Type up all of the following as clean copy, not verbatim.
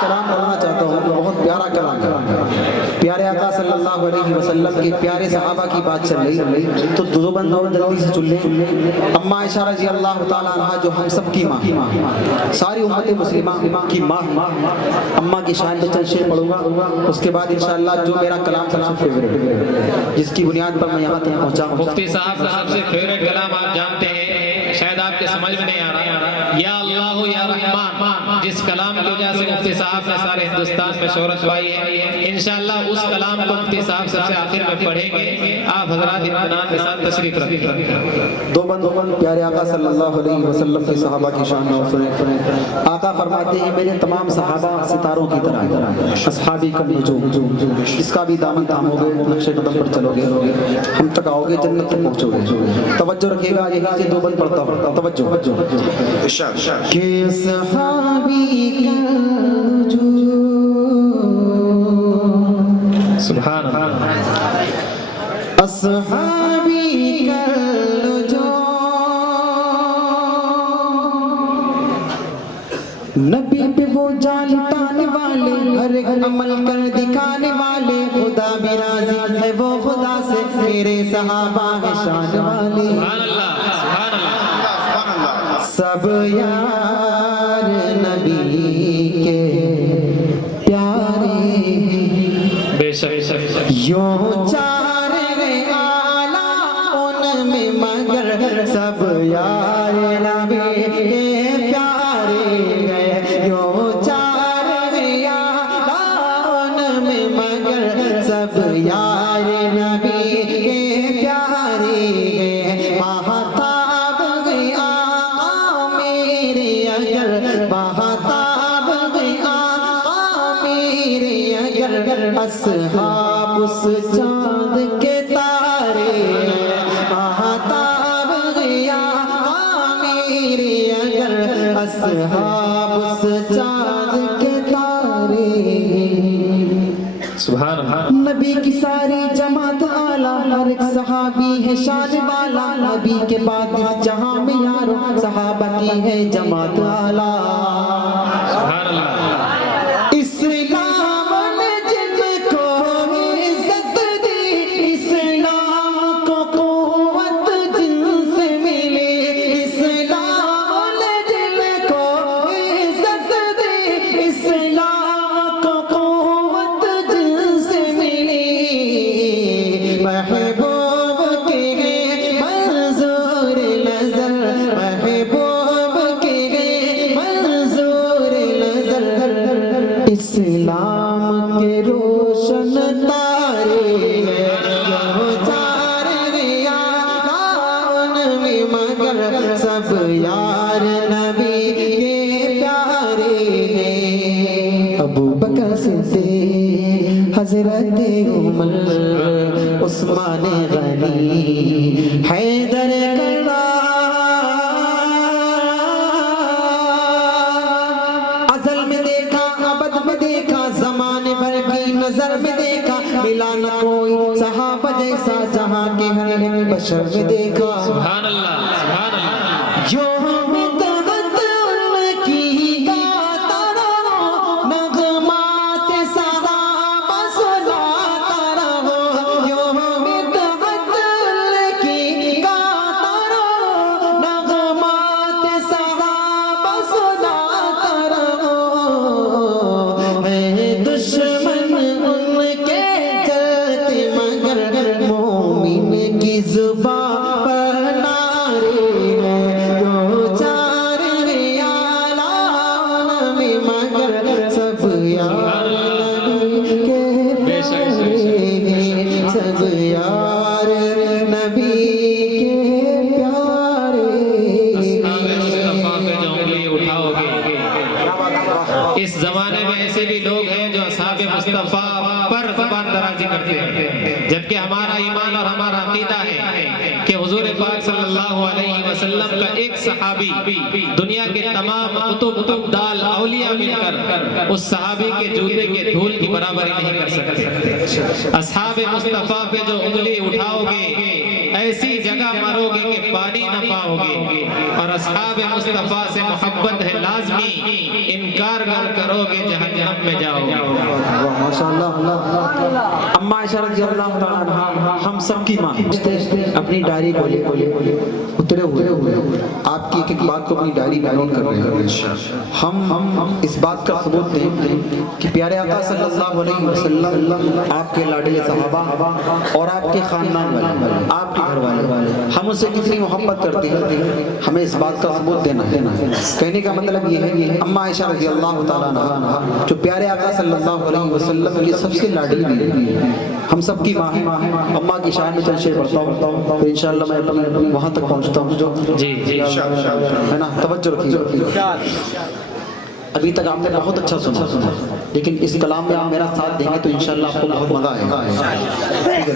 कलाम पढ़ना चाहता हूँ, बहुत प्यारा कलाम है। प्यारे आका सल्लल्लाहु अलैहि वसल्लम के प्यारे सहाबा की बात चल रही, तो दो बंद और जल्दी से चुन लें। अम्मा आयशा रज़ी अल्लाह ताला अन्हा जो हम सब की माँ, सारी उम्मत मुस्लिमा की माँ, अम्मा की शान पे चंद शेर पढ़ूंगा। उसके बाद इंशाअल्लाह जो मेरा कलाम सबसे फेवरेट, जिसकी बुनियाद पर मैं यहाँ तक पहुँचा हूँ। मुफ्ती साहब का सबसे फेवरेट कलाम आप जानते हैं, शायद आपके समझ में नहीं आ रहा। या अल्लाह या रहमान, जिस कलाम की वजह से मुफ्ती साहब ने सारे हिंदुस्तान में शोहरत पाई है, इंशाअल्लाह उस कलाम को मुफ्ती साहब सबसे आखिर में पढ़ेंगे। आप हजरात इत्मीनान के साथ तशरीफ रखें। दो बंद प्यारे आका सल्लल्लाहु अलैहि वसल्लम के सहाबा की शान में सुने। आका फरमाते हैं मेरे तमाम सहाबा सितारों की तरह, असहाबी का नजूम, इसका भी दामन थामोगे, नक्शे कदम पर चलोगे, हम तक आओगे, जन्नत तक पहुंचोगे। तवज्जो रखिएगा, यहीं से दो बंद पढ़ता हूँ, तवज्जो के असहाबी का नजूम, सुभान अल्लाह, असहाबी का नबी पे वो जान लुटाने वाले, हर एक अमल कर दिखाने वाले, खुदा भी राजी है वो खुदा से, मेरे सहाबा है शान वाले। सुभान अल्लाह, सुभान अल्लाह। सब यार नबी के प्यारे, बेशक यूं चार आला उनमें मगर, सब यार नबी के प्यारे गए, यूं चार आला उनमें मगर, सब यार नबी के प्यारे गए। महताब गया मेरे अगर, महताब गया मेरे अगर, असहाब उस चांद के तारे, महताब गया मेरे अगर, असहाब उस चांद के तारे। सुभान अल्लाह। नबी की सारी जमात आला, हर एक सहाबी है शान वाला, नबी के बाद इस जहां में यारो सहाबा की है जमात आला। सुभान अल्लाह। इस्लाम ने जिनको इज्जत दी, इस्लाम को कुव्वत जिनसे मिली, इस्लाम ने जिनको इज्जत दी, इस्लाम को कुव्वत जिनसे मिली, महबूब के मंजूर नजर, महबूब के मंजूर नजर, इस्लाम के रोशन तारे, यो चार यार में मगर, सब यार नबी के प्यारे हैं। अबू बकर सिद्दीक, हजरत उमर, उस्मान गनी, हैदर कर्रार, अज़ल में देखा, अबद में देखा, ज़माने भर की नजर में देखा, मिला न कोई सहाबा जैसा, जहां के हर एक बशर में देखा। सुभान अल्लाह, सुभान अल्लाह। जो मितहत उनकी गाता रहो, नगमात सहाबा सुनाता रहो, जो मितहत उनकी गाता रहो, नगमात सहाबा सुनाता रहो। है दुश्मन उनके जलते मगर, मोमिन की जुबान पर नारे हैं, दो चार आला में मगर, सब यार नबी के प्यारे हैं, सब यार नबी के प्यारे असहाबे मुस्तफा पे जो उंगली उठाओगे, इस जमाने में ऐसे भी लोग हैं जो असहाबे मुस्तफा पर ज़बान दराजी करते हैं, जबकि हमारा ईमान और हमारा अकीदा है कि हुजूर पाक सल्लल्लाहु अलैहि वसल्लम का एक सहाबी दुनिया के तमाम कुतुब अब्दाल औलिया मिलकर उस सहाबी के जूते के धूल की बराबरी नहीं कर सकते। असहाबे मुस्तफा पे जो उंगली उठाओगे, ऐसी जगह मरोगे कि पानी न पाओगे। और अस्हाब मुस्तफ़ा से मोहब्बत है लाजमी, इनकार करोगे जहन्नम में जाओगे। माशाअल्लाह। अम्मा आयशा रज़ी अल्लाह तआला अन्हा हम सबकी माँ अपनी डायरी खोले उतरे हुए आपकी एक एक बात को अपनी डायरी में नोट कर रहे हैं। हम इस बात का सबूत दें कि प्यारे आका सल्लल्लाहु अलैहि वसल्लम आपके लाडले सहाबा और आपके खानदान वाले, आपके घर वाले हम उससे कितनी मोहब्बत करते हैं, हमें इस बात का सबूत देना है। कहने का मतलब ये है अम्मा आयशा रज़ी अल्लाह तआला अन्हा जो प्यारे आका सल्लल्लाहु अलैहि वसल्लम की सबसे लाडली बीवी है, हम सबकी माँ है। अम्मा की शान में चंद शेर पढ़ता हूँ, तो इंशाअल्लाह मैं अपनी वहाँ तक पहुँचता हूँ जो जी जी है ना। तवज्जो रखिए। अभी तक आपने बहुत अच्छा सुना, लेकिन इस कलाम में आप मेरा साथ देंगे तो इंशाअल्लाह आपको बहुत मजा आएगा।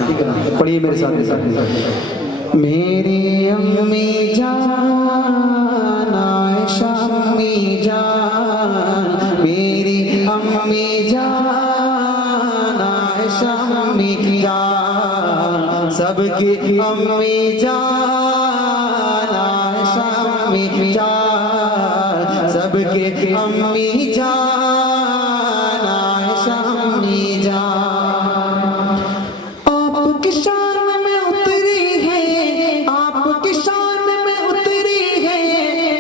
ठीक है ना, पढ़िए मेरे साथ। मेरी अम्मी जान आयशा अम्मी जान, मेरी अम्मी जान आयशा अम्मी जान, सबकी अम्मी जान आयशा अम्मी जान, सबके अम्मी जान आयशा अम्मी जान। आपकी शान में उतरी है, आपकी शान में उतरी है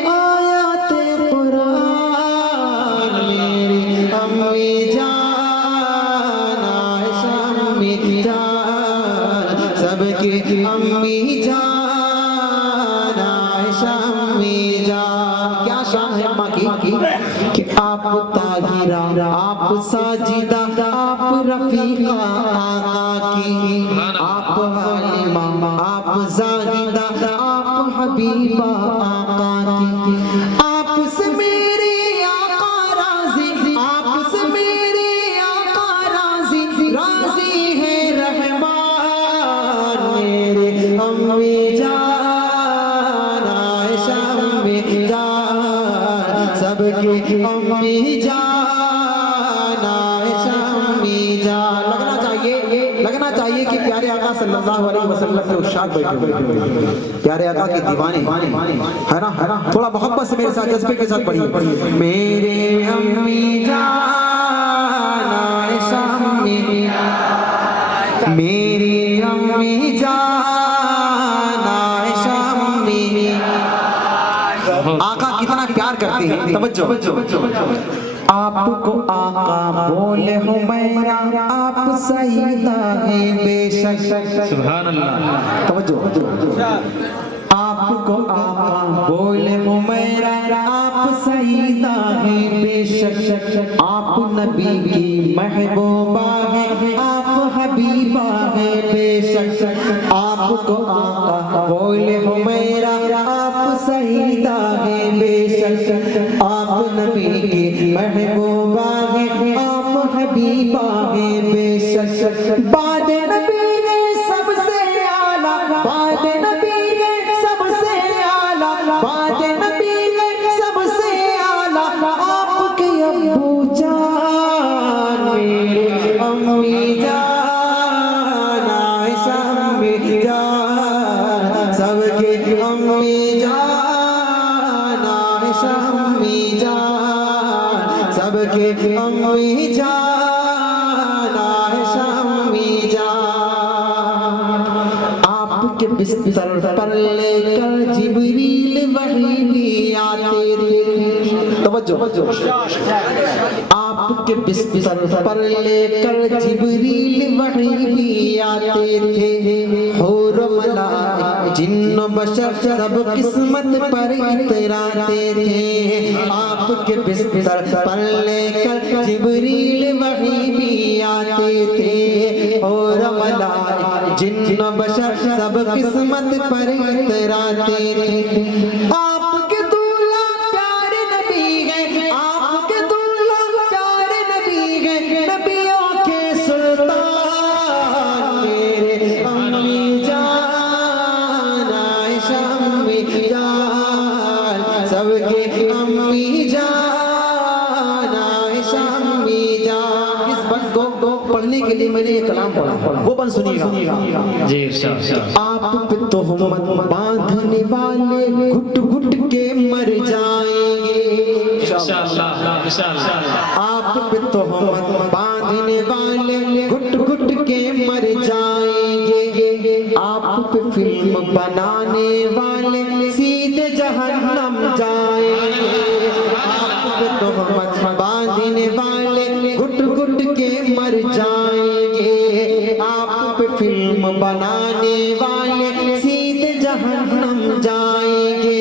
आयाते कुरान, मेरी अम्मी जान आयशा अम्मी जान, सबके अम्मी जान आयशा अम्मी जान। क्या शान है अम्मा की कि आप ताहिरा, आप साजिदा, आप रफीका आका की, आप हालिमा, आप जाहिदा, आप हबीबा आका की। आपसे मेरे आका राजी, आपसे मेरे आका राजी, राजी है रहमान, मेरे अम्मी जान आयशा अम्मी जान, सबके अम्मी जान आयशा अम्मी जान। लगना चाहिए कि प्यारे आका सल्लल्लाहु अलैहि वसल्लम के उस्ताद बैठे हुए, प्यारे आका के दीवाने है ना। थोड़ा मोहब्बत से मेरे साथ जज्बे के साथ पढ़िए। मेरे अम्मी जान आयशा अम्मी, मेरी अम्मी जान आयशा अम्मी। आका कितना प्यार करते हैं, तवज्जो। आपको आका बोले हुमैरा, आप सईदा है बेशक, सुभान अल्लाह। तवज्जो। आपको आका बोले हुमैरा, आप सईदा है बेशक, आप नबी की महबूबा है, आप हबीबा है बेशक। आपको आका बोले हुमैरा, आप सईदा है बेशक, आप नबी की महबूबा है, आप हबीबा है बेशक। बाद नबी ने सबसे आला, बाद नबी ने सबसे आला, बाद नबी ने सबसे आला, आपके अब्बू जान, मेरे अम्मी जान आयशा अम्मी जान, सबके अम्मी जान आयशा अम्मी जान, सबके अम्मी जान आयशा अम्मी जान। आपके बिस्तर पर लेकर जिब्रील वही भी आते थे, तवज्जो। आपके बिस्तर पर लेकर जिब्रील वही भी आते थे, हूर मलाइक जिन्न बशर सब किस्मत पर इतराते थे। आपके बिस्तर पर लेकर जिब्रील वही भी आते थे, और मलाइक जिन्न बशर सब किस्मत पर इतराते थे। आपके दूल्हा प्यारे नबी है, आपके दूल्हा प्यारे नबी है, नबियों के सुल्तान, मेरे अम्मी जान आयशा अम्मी जान, सबके अम्मी जान आयशा अम्मी जान। इस बंद को पढ़ने पढ़ने के लिए मैंने ये कलाम पढ़ा, वो बन सुनिएगा। जी इरशाद। आप पे तोहमत बांधने वाले घुट घुट के मर जाएंगे, इंशाअल्लाह इंशाअल्लाह। आप पे तोहमत बांधने वाले घुट घुट के मर जाएंगे, आप पे फिल्म बनाने वाले सीधे जहन्नम जाएंगे, आप पे तोहमत बांधने वाले घुट घुट के मर जाएंगे, आप पे फिल्म बनाने वाले सीधे जहन्नम जाएंगे,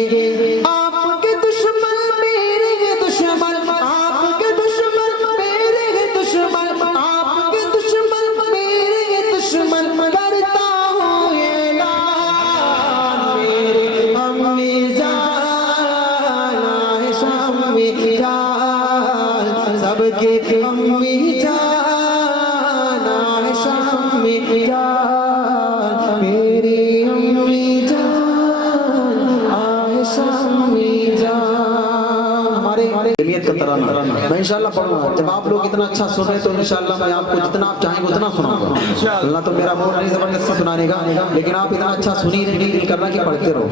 आपके दुश्मन मेरे दुश्मन, आपके दुश्मन मेरे दुश्मन, आपके दुश्मन मेरे दुश्मन, करता हूँ ऐलान मेरे अम्मी जान आयशा अम्मी जान, सबके अम्मी जान आयशा अम्मी जान, मेरी अम्मी जान आयशा अम्मी जान। हमारे जमीयत का तराना मैं इंशाल्लाह पढ़ूंगा। जब आप लोग इतना अच्छा सुन रहे तो इंशाल्लाह मैं आपको जितना आप चाहेंगे उतना सुनाऊंगा। अल्लाह तो मेरा मूड नहीं जबरदस्ती सुनाने का, लेकिन आप इतना अच्छा सुनी नहीं, दिल करना कि पढ़ते रहो।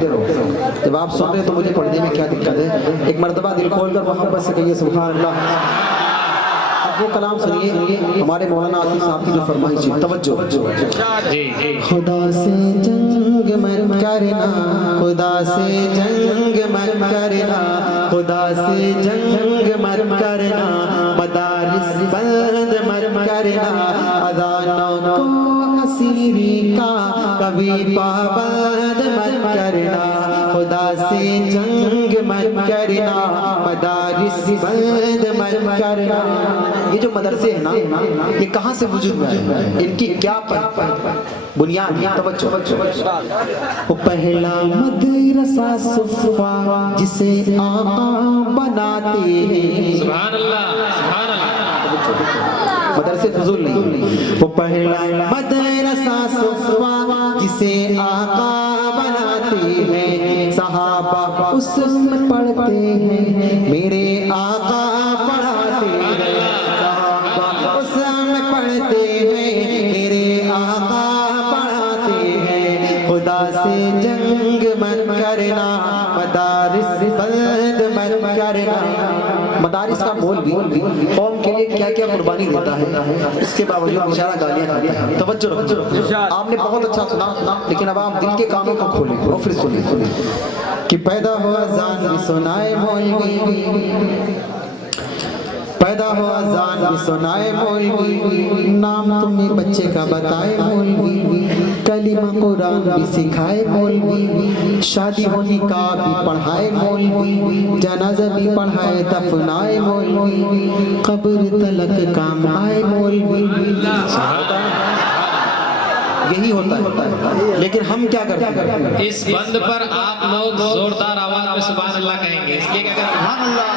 जब आप सुन रहे तो मुझे पढ़ने में क्या दिक्कत है। एक मर्तबा दिल खोलकर मोहब्बत से कहिए सुभान अल्लाह। वो कलाम सुनिए हमारे मौलाना आसिफ साहब की जो फरमाइश है, तवज्जो। खुदा से जंग मत करना, खुदा से जंग मत करना, खुदा से जंग मत करना, मदारिस बंद मत करना, अज़ानों को असीरी का कभी पाबंद मत करना, खुदा से जंग मत करना, मदारिस बंद मत करना। ये जो मदरसे हैं ना, ये कहाँ से वजूद में आए, इनकी क्या बुनियाद? तवज्जो। वो पहला मदरसा सुफ़ा जिसे आका बनाते हैं, सुभान अल्लाह सुभान अल्लाह। मदरसे फजूल नहीं। वो पहला मदरसा सुफ़ा जिसे आका बनाते हैं, सहाबा उसमें पढ़ते हैं, मेरे आका पढ़ाते हैं, सहाबा उसमें पढ़ते हैं, मेरे आका पढ़ाते हैं। खुदा से जंग मत करना, मदारिस बंद मत करना। मदारिस का मौलवी कौम के लिए क्या क्या कुर्बानी देता है, इसके बावजूद बेचारा गालियां खाता है। तवज्जो रखो। आपने बहुत अच्छा सुना, लेकिन अब आप दिल के कानों को खोलें और फिर सुनिए कि पैदा हुआ जान भी सुनाए मौलवी, पैदा हुआ जान भी सुनाए मौलवी, नाम तुम्हें बच्चे का बताए मौलवी, कलीमा कुरान भी सिखाए मौलवी, शादी होने का भी पढ़ाए मौलवी, जनाजा भी पढ़ाए दफनाए मौलवी, कब्र तलक काम आए मौलवी। यही होता है, लेकिन हम क्या करते हैं? इस बंद पर आप लोग जोरदार आवाज में सुभान अल्लाह कहेंगे। इसलिए क्या करें, सुभान अल्लाह।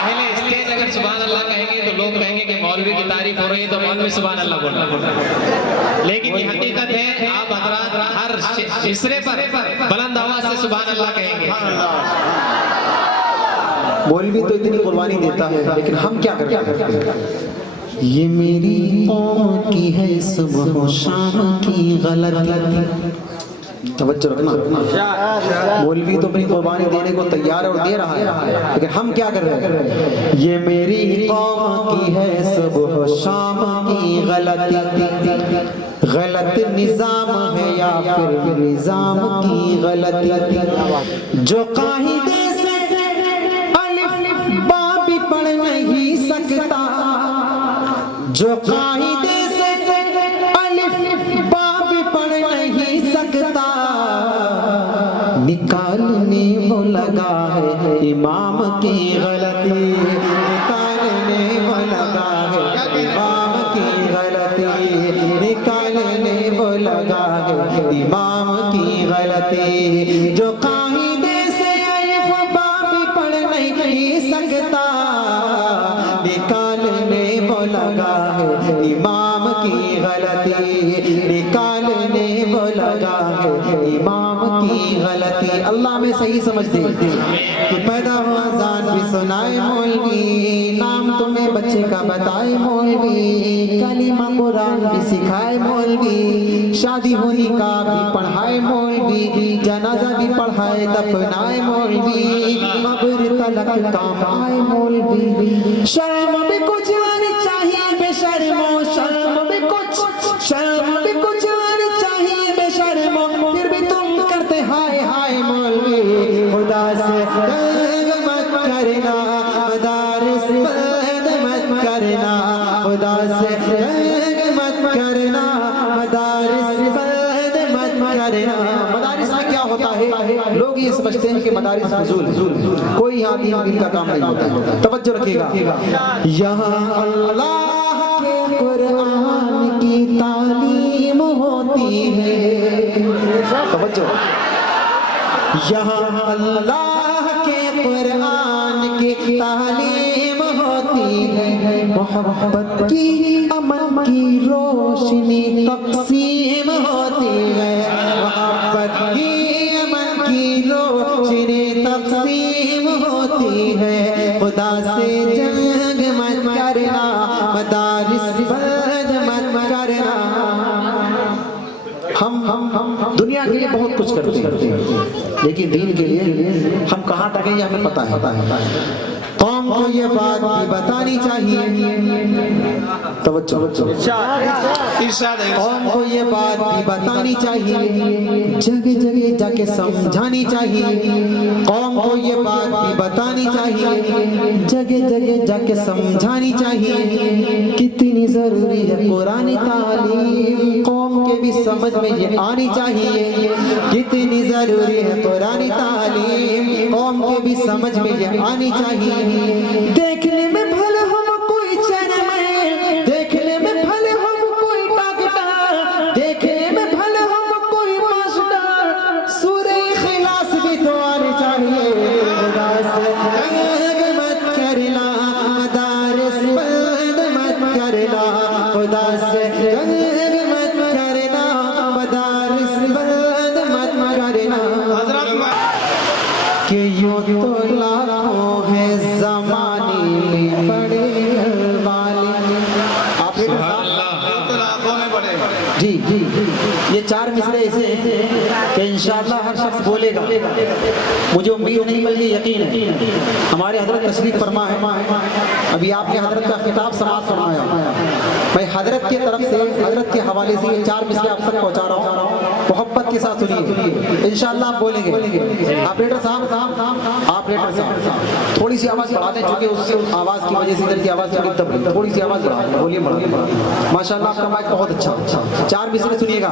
पहले स्टेज अगर सुभान अल्लाह कहेंगे तो लोग कहेंगे कि मौलवी की तारीफ हो रही है तो मौलवी सुभान अल्लाह बोल रहा है। लेकिन ये हकीकत है, आप हजरात हर इस्रे पर बुलंद आवाज से सुभान अल्लाह कहेंगे। मौलवी तो इतनी कुर्बानी देता है, लेकिन हम क्या करते हैं? ये मेरी कौम की है सुबह शाम की गलती। तवज्जो रखना। मौलवी तो अपनी कुर्बानी देने को तैयार है और दे रहा है, लेकिन हम क्या कर रहे हैं? ये मेरी कौम की है सुबह शाम की गलती, गलत निजाम है या फिर निजाम की गलती, जो कायदे से अलिफ बा भी पढ़ नहीं सकता, जो कायदे से अलिफ बा भी पढ़ नहीं सकता, निकालने वो लगा है इमाम की गलती, निकालने वो लगा है इमाम की गलती, निकालने वो लगा है इमाम की गलती, जो कायदे से अलिफ बा भी पढ़ नहीं सकता, निकालने वो लगा है इमाम की गलती, निकालने वो लगा है इमाम की गलती अल्लाह में सही समझ दे कि पैदा हुआ जान भी सुनाए मौलवी, नाम तुम्हें बच्चे का बताए मौलवी, कलीमा कुरान भी सिखाए मौलवी, शादी होने का भी पढ़ाए मौलवी, जनाजा भी पढ़ाए दफनाए मौलवी, कब्र तलक काम आए मौलवी। शर्म भी कुछ आनी चाहिए बेशर्मो, शर्म भी कुछ आनी चाहिए बेशर्मो, फिर भी तुम करते हाय हाय मौलवी। खुदा से तंग मत करना, मदारिस बंद मत करना, खुदा से तंग मत करना, मदारिस बंद मत करना। मदारिस में क्या होता है, लोग ये समझते हैं कि मदारिस फजूल है, कोई यहाँ दीन का काम नहीं होता है। तवज्जो रखिएगा, यहाँ अल्लाह के कुरान की तालीम होती है। तवज्जो, यहाँ अल्लाह के कुरान की तालीम होती है, मोहब्बत की अमन की रोशनी तक़सीम होती है, मोहब्बत की अमन की रोशनी तक़सीम होती है। खुदा से जंग मत करना, मदारिस बंद मत करना। हम दुनिया के लिए बहुत कुछ करते हैं, लेकिन दीन के लिए हम कहाँ तक हैं ये हमें पता है। कौम को ये बात भी बतानी चाहिए, तवज्जो, कौम को ये बात भी बतानी चाहिए, जगह जगह जाके समझानी चाहिए। कौम को ये बात भी बतानी चाहिए, जगह जगह जाके समझानी चाहिए। कितनी जरूरी है कुरानी तालीम, कौम के भी समझ में ये आनी चाहिए। कितनी जरूरी है कुरानी तालीम, कौम के भी समझ में ये आनी चाहिए। देखने में भले हम कोई चेयरमैन, देखने में भले हम कोई डॉक्टर, देखने में भले हम कोई मास्टर, सूरे इखलास भी तो आनी चाहिए। खुदा से तंग मत करना, मदारिस बंद मत करना, खुदा से तंग मत करना, मदारिस बंद मत करना। कि यूं तो लाखों है ज़माने में बड़े घर वाले। आप जी जी ये चार मिसरे ऐसे हैं कि इंशाअल्लाह हर शख्स बोलेगा। मुझे उम्मीद नहीं बल्कि यकीन है। हमारे हजरत तशरीफ फरमा है, अभी आपने हजरत का खिताब समाप्त फरमाया। मैं हजरत की तरफ से, हजरत के हवाले से ये चार मिसरे आप तक पहुँचा रहा हूँ, मोहब्बत के साथ सुनिए, इंशाअल्लाह आप बोलेंगे। ऑपरेटर साहब, ऑपरेटर साहब थोड़ी सी आवाज़ बढ़ा दें, क्योंकि उससे आवाज़ की वजह से इधर की आवाज़ थोड़ी दब रही है। थोड़ी सी आवाज़ बढ़ा दें, वॉल्यूम बढ़ा दें। माशाअल्लाह आपका माइक बहुत अच्छा। चार मिसरे सुनिएगा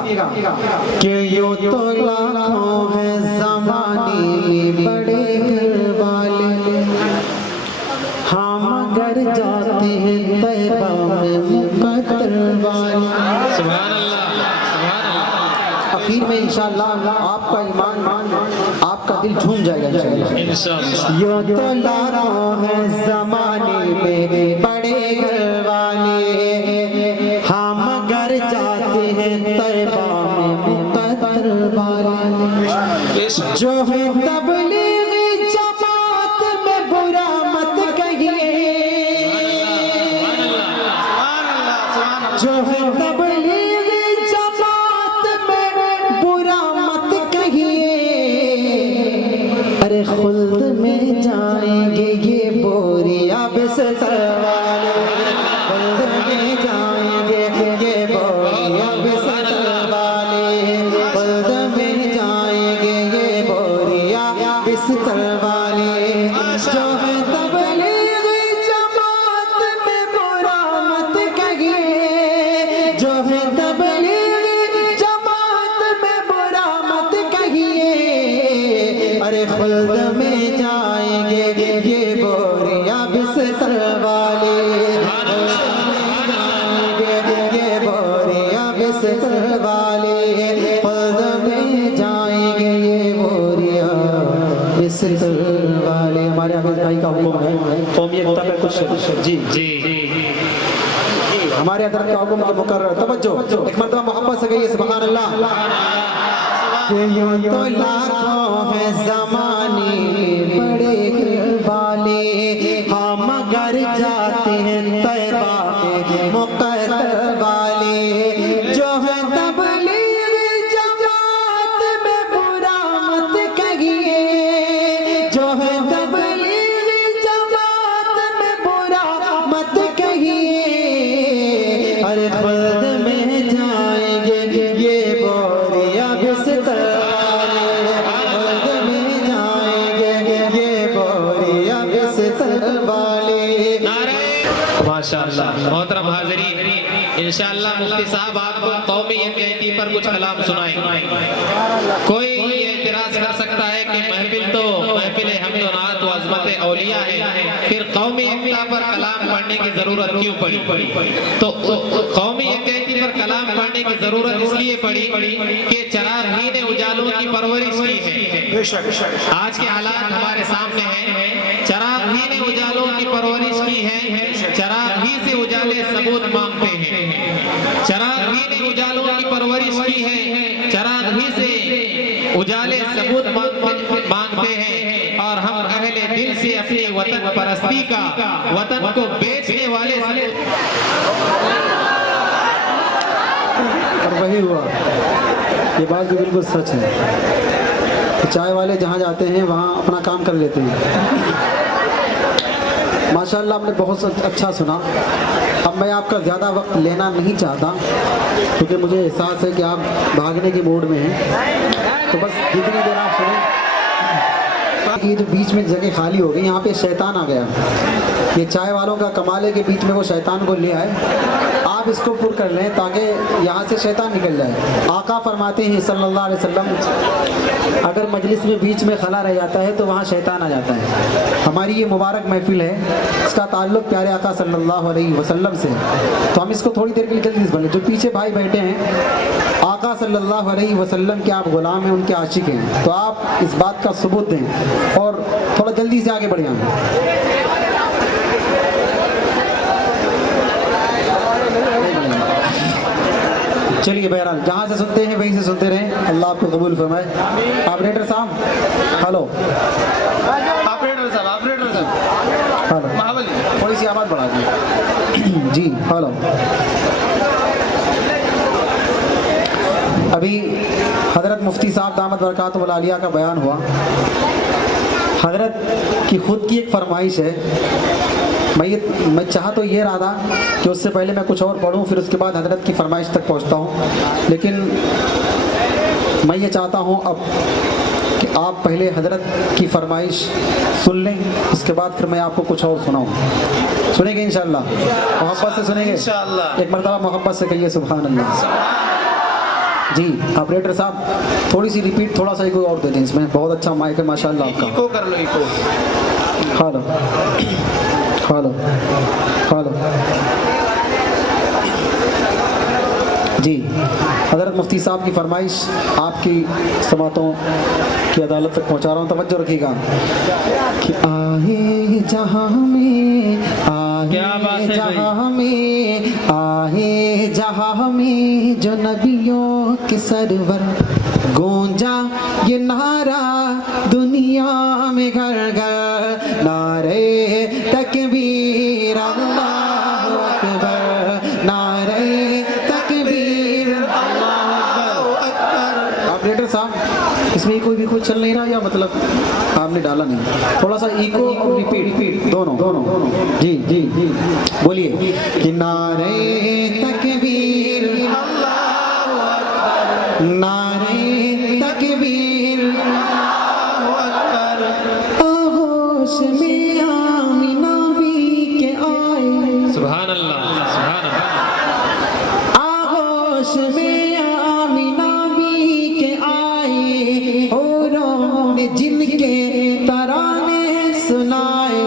कि यूं तो लाखों है ज़माने में बड़े घर वाले, हाँ मगर जाते हैं तैबा में मुक़द्दर वाले। सुभान अल्लाह, सुभान अल्लाह। आखिर में इंशाअल्लाह आपका ईमान, आपका दिल झूम जाएगा इंशाअल्लाह। यूं तो लाखों है ज़माने में बड़े घर वाले, हाँ मगर जाते हैं तैबा में मुक़द्दर वाले। जो है तबलीगी जमात में बुरा मत कहिए, जो है तबलीगी जमात में बुरा मत कहिए। अरे खुल्द में जाएंगे ये बोरिया बिस्तर वाले, खुल्द में जाएंगे ये बोरिया बिस्तर वाले, खुल्द में जाएंगे ये बोरिया बिस्तर वाले। जो है तबलीगी जमात में बुरा मत कहिए, जो है तबलीगी जमात में बुरा मत कहिए। अरे खुल्द में जाएंगे ये बोरिया बिस्तर वाले, ये बोरिया बिस्तर वाले, खुल्द में जाएंगे ये बोरिया बिस्तर वाले। हमारे हाफिज भाई का हुक्म है, कौमी एकता पे कुछ जी जी हमारे हजरत का हुक्म के मुकर्रर। तवज्जो, एक मरतबा मोहब्बत से कहिए सुभान अल्लाह। कि यूं तो लाखों है ज़माने बड़े वाले, हम मगर जाते हैं तैबा में मुक़द्दर वाले, जो है तबलीग जमात में बुरा मत कहिए, जो है तबलीग जमात में बुरा मत कहिए, अरे खुद में जाएंगे ये बोरिया बिस्तर वाले, खुद में जाएंगे ये बोरिया बिस्तर वाले। माशाअल्लाह। मोहतरम हाज़रीन, इंशाअल्लाह मुफ्ती साहब आपको कौमी यकजहती पर कुछ कलाम सुनाएं। कोई ये एतराज कर सकता है कि महफिल हम्द व नात व अज़मत औलिया है, फिर कौमी एकता पर कलाम पढ़ने की जरूरत क्यों पड़ी? तो कौमी यकजहती पर कलाम पढ़ने की जरूरत इसलिए पड़ी कि चरागहीन उजालों की परवरिश की है। आज के हालात हमारे सामने हैं, चरागहीन उजालों की परवरिश की है, चराग ही से उजाले सबूत मांगते हैं, चराग ही ने उजालों की परवरिश की है, चराग ही से उजाले सबूत मांगते हैं, और हम अहले दिल से अपनी वतन परस्ती का, वतन को बेचने वाले और वही हुआ। ये बात भी बिल्कुल सच है कि चाय वाले जहाँ जाते हैं वहाँ अपना काम कर लेते हैं। माशाअल्लाह आपने बहुत अच्छा सुना। अब मैं आपका ज़्यादा वक्त लेना नहीं चाहता क्योंकि मुझे एहसास है कि आप भागने के मूड में हैं, तो बस जितनी देर आप सुने। ये जो बीच में जगह खाली हो गई, यहाँ पे शैतान आ गया। ये चाय वालों का कमाल है कि बीच में वो शैतान को ले आए। आप इसको पुर कर लें ताकि यहाँ से शैतान निकल जाए। आका फरमाते हैं सल्लल्लाहु अलैहि वसल्लम, अगर मजलिस में बीच में खला रह जाता है तो वहाँ शैतान आ जाता है। हमारी ये मुबारक महफिल है, इसका ताल्लुक़ प्यारे आका सल्लल्लाहु अलैहि वसल्लम से, तो हम इसको थोड़ी देर के लिए जल्दी से बने। जो पीछे भाई बैठे हैं, आका सल्लल्लाहु अलैहि वसल्लम के आप गुलाम हैं, उनके आशिक हैं, तो आप इस बात का सबूत दें और थोड़ा जल्दी से आगे बढ़ जाएं। चलिए बहरहाल जहाँ से सुनते हैं वहीं से सुनते रहें। अल्लाह आपको कबूल फरमाए। ऑपरेटर साहब, हेलो। ऑपरेटर साहब, हेलो। महाबली थोड़ी सी आवाज़ बढ़ा दी जी। हेलो। अभी हज़रत मुफ्ती साहब दामद बरकातुहु वल आलिया का बयान हुआ। हज़रत की खुद की एक फरमाइश है। मैं चाह तो ये रहा था कि उससे पहले मैं कुछ और पढ़ूं, फिर उसके बाद हज़रत की फरमाइश तक पहुंचता हूं, लेकिन मैं ये चाहता हूं अब कि आप पहले हज़रत की फरमाइश सुन लें, उसके बाद फिर मैं आपको कुछ और सुनाऊं। सुनेंगे इंशाअल्लाह? मोहब्बत से सुनेंगे इंशाअल्लाह। एक मरतबा मोहब्बत से कहिए सुभान अल्लाह। जी ऑपरेटर साहब, थोड़ी सी रिपीट, थोड़ा सा ही कोई और दे दें इसमें। बहुत अच्छा माइक है माशाअल्लाह आपका। इको कर लो, इको। हेलो हेलो हेलो जी। हज़रत मुफ्ती साहब की फरमाइश आपकी समातों की अदालत तक पहुंचा रहा हूँ, तवज्जो रखिएगा। कि आए जहाँ में, आए जहाँ में, आए जहाँ में जो नबियों के सरवर, गूंजा ये नारा दुनिया में घर घर, नारे तकबीर अल्लाहु अकबर, नारे तकबीर अल्लाहु अकबर। ऑपरेटर साहब, इसमें कोई भी कुछ चल नहीं रहा या मतलब आपने डाला नहीं? थोड़ा सा इको और रिपीट दोनों। जी जी जी बोलिए कि नारे तकबीर अल्लाहु अकबर, नारे तकबीर अल्लाहु अकबर। आगोश में आमिना भी के आए, सुभान अल्लाह, सुभान अल्लाह। आगोश में आमिना भी के आए, औरों ने जिनके तराने सुनाए,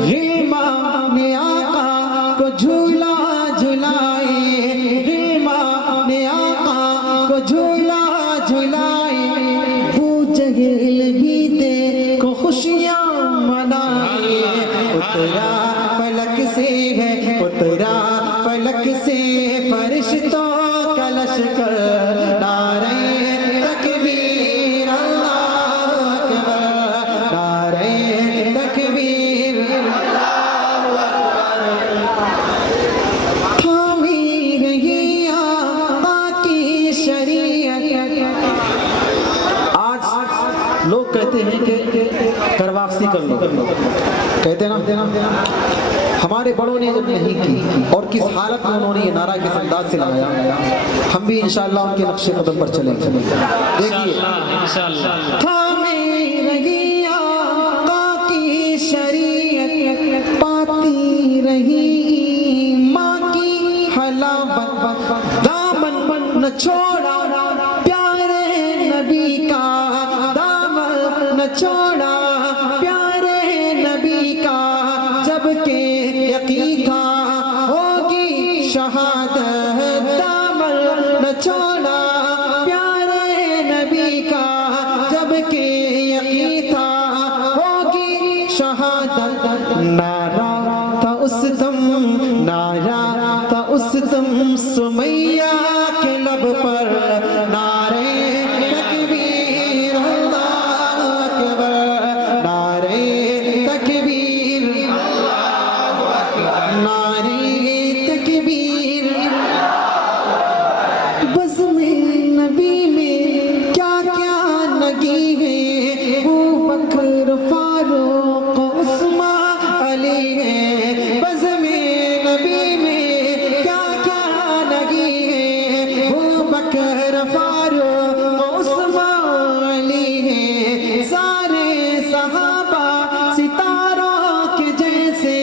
गिल्मा ने आका को झूला झुलाए, गिल्मा ने आका को झूला झुलाए, वो जगह भी दे को खुशियाँ मनाए। उतरा फलक से है, उतरा फलक से फरिश्तों का लश्कर, नारे तकबीर लोग कहते हैं कि कर वापसी कर लो, कहते ना हमारे बड़ों ने जब नहीं की और किस हालत में उन्होंने ये नारा किस अंदाज से लगाया, हम भी इंशाअल्लाह उनके नक्शे कदम पर चलेंगे। देखिए पाती रही माँ की हलावत, दामन न छोड़ा प्यारे नबी का, दामन न छोड़ा प्यारे नबी का, जबकि यकीन था होगी शहादत, दामन न छोड़ा प्यारे नबी का, जबकि यकीन था होगी शहादत। नारा था उस दम, नारा था उस दम सुमैया के लब पर, नारे तकबीर अल्लाह अकबर, नारे तकबीर, नारे तकबीर। बज़्म-ए नबी में क्या क्या लगी है, अबू बकर फारूक उस्मान अली है। बज़्म-ए नबी में क्या क्या लगी है, अबू बकर फारूक उस्मान अली है। सारे सहाबा सितारों के जैसे,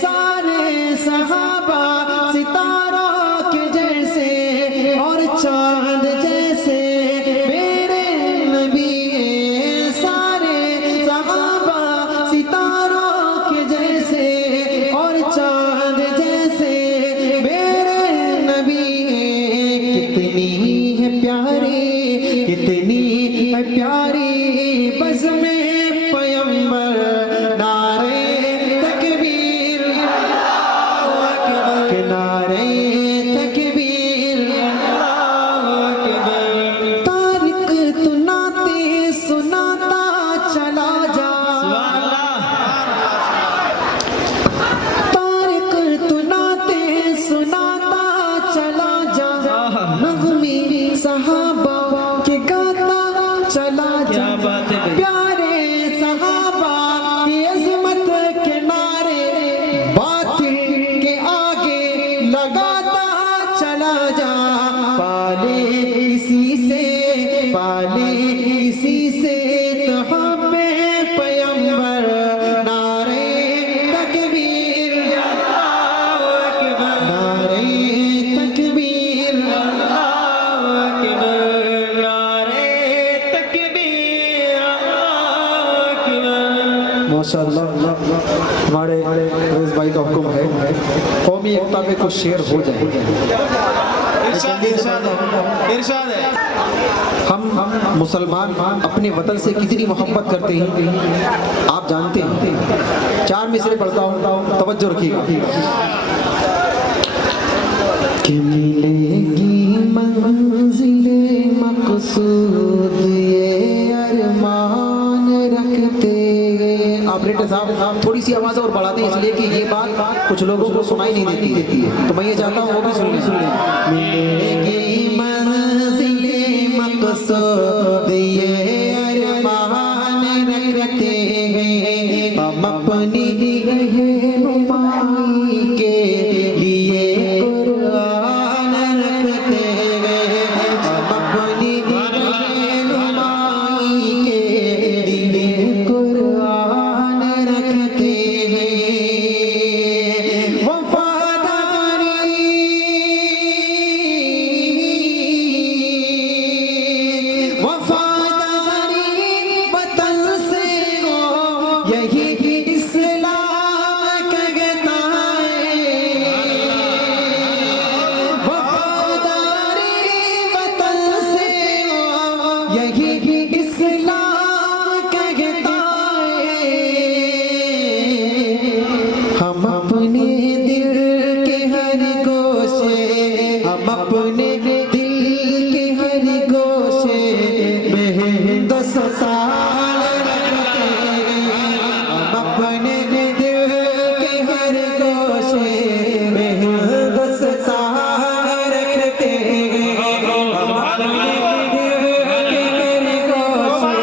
सारे सहाबा सितारों के जैसे, और चांद जैसे मेरे नबी हैं। सारे सहाबा सितारों के जैसे, और चांद जैसे मेरे नबी हैं। कितनी है प्यारी, कितनी है प्यारी बज़्म-ए पैगंबर, नारे तकबीर, के नारे तकबीर। तारिक तू नाते सुनाता चला जा, तारिक तू नाते सुनाता चला जा, नग़्मे सहाबा के गाता चला जा, प्यारे सहाबा की अज़मत के नारे बातिल के आगे लगाता चला जा। पाले इसी से, पाले इसी से तहब्बे पैगंबर, नारे तकबीर, नारे तकबीर, माशाअल्लाह। हमारे रोज भाई का हुक्म है कौमी एकता में कुछ शेर हो जाए। इरशाद है। हम मुसलमान अपने वतन से कितनी मोहब्बत करते हैं आप जानते हैं। 4 मिसरे पढ़ता हूँ, तवज्जो रखिएगा। कि मिलेगी मंजिले मकसूद ये अरमान रखते। ऑपरेटर साहब थोड़ी सी आवाज़ और बढ़ा दें, इसलिए कि ये बात कुछ लोगों को सुनाई नहीं देती है, तो मैं ये चाहता हूँ वो भी सुन लें। मिलेगी मंजिले मकसूद ये अरमान रखते हैं, हम अपनी रहनुमाई के लिए कुरान रखते हैं, हम अपनी रहनुमाई के लिए कुरान रखते हैं। वफादारी, वफादारी वतन से हो, यही इस्लाम कहता है। वफादारी वतन से हो, यही इस्लाम कहता है। हम अपने दिल के हर गोशे, हम अपने दिल के हर गोशे में 10 साल रखते हैं। हम अपने दिल के हर गोशे में 10 साल रखते हैं। हम अपने दिल के हर गोशे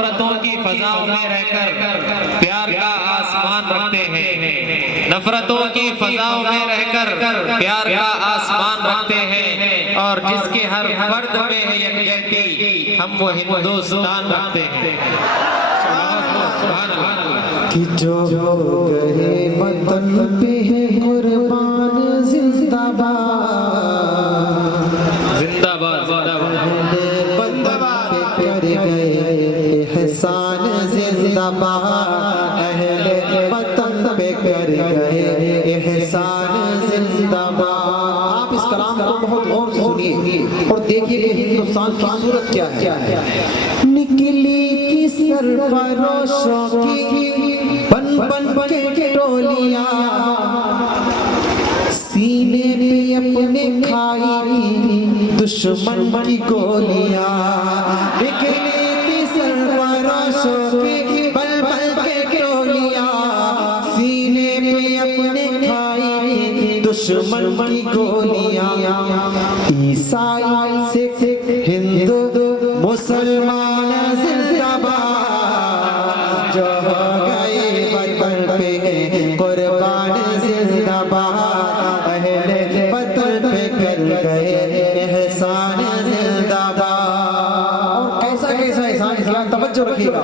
नफरतों की फजाओं में रहकर प्यार का आसमान रखते हैं, नफरतों की फजाओं में रहकर प्यार का आसमान रखते हैं, और जिसके हर फर्द में है यकजहती, हम वो हिंदुस्तान रखते हैं। कि जो गए वतन पे है कुर्बान जिंदाबाद, जिंदाबाद जिंदाबाद जिंदाबाद कर गए एहसान जिंदाबाद, अहले वतन पे कर गए एहसान जिंदाबाद। आप इस कलाम को बहुत गौर से सुनिए और देखिए कि हिंदुस्तान की सूरत क्या है। निकली की सरफरोशों की बन बन के टोलियां, सीने पे अपने खाई दुश्मन की गोलियां। निकली थी सरफरोशों की बन बन के टोलियां, सीने पे अपने खाई दुश्मन की गोलियां। ईसाई सिख हिंदू मुसलमान जिंदाबाद, जो हो गए वतन पे कुर्बान जिंदाबाद, अहले वतन पे कर गए एहसान जिंदाबाद। और कैसा कैसा एहसान किया, तवज्जो रखिएगा।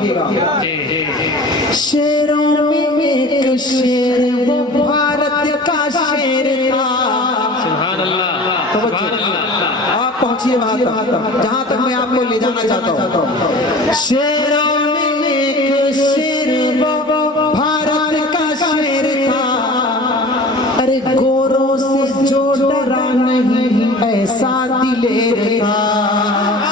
शेरों में एक शेर वो भारत का शेर था। सुभान अल्लाह, तवज्जो, आप पहुंचिए वहां तक जहां तक मैं आपको ले जाना चाहता हूं। शेरों में एक शेर वो भारत का शेर था, अरे गोरों से जो डरा नहीं ऐसा दिलेर था।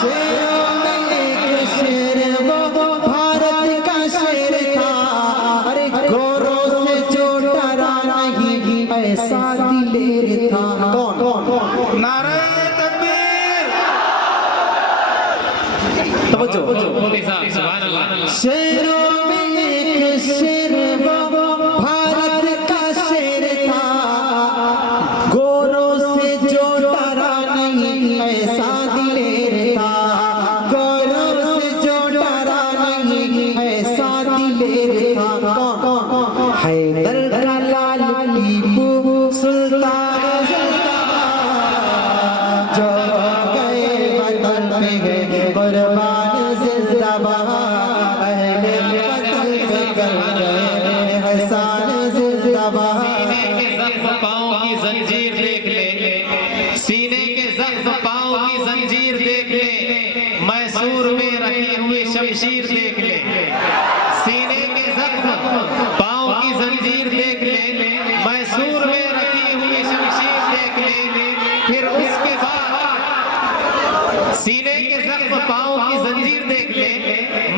शेरों में एक शेर वो भारत का शेर था, अरे गोरों से जो डरा नहीं ऐसा दिलेर था। कौन? नारे तवज्जो। सुभान अल्लाह। शेरों में एक शेर वो भारत का शेर था, गोरों से जो डरा नहीं ऐसा दिलेर था। गोरों से जो डरा नहीं ऐसा दिलेर था। कौन? हैदर का लाल टीपू सुल्तान जिंदाबाद, जो गए वतन पे है कुर्बान जिंदाबाद, अहले वतन पे कर गए एहसान जिंदाबाद। सीने के जख्म पाँव की जंजीर देख ले, सीने के जख्म पाँव की जंजीर देख ले, मैसूर में रखी हुई शमशीर देख ले। सीने के जख्म पाँव की जंजीर देख ले, मैसूर में रखी हुई शमशीर देख ले। फिर उसके बाद सीने के जख्म पाँव की जंजीर देख ले,